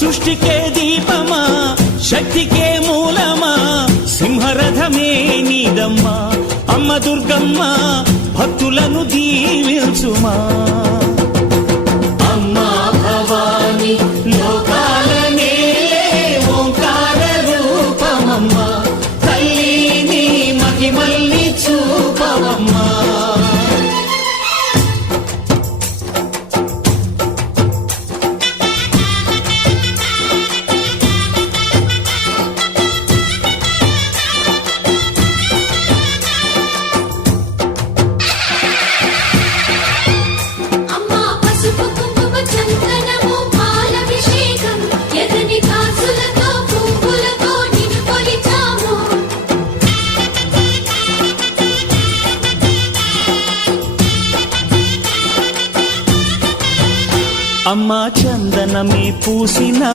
సృష్టికే దీపమా శక్తికే మూలమా సింహరథమే నీదమ్మా అమ్మ దుర్గమ్మ భక్తులను దీవించుమా అమ్మా భవాని లోకాలనే ఓంకార రూపమమ్మా తల్లిని మహిమల్ని చూపవమ్మా అమ్మా చందనమే పూసిన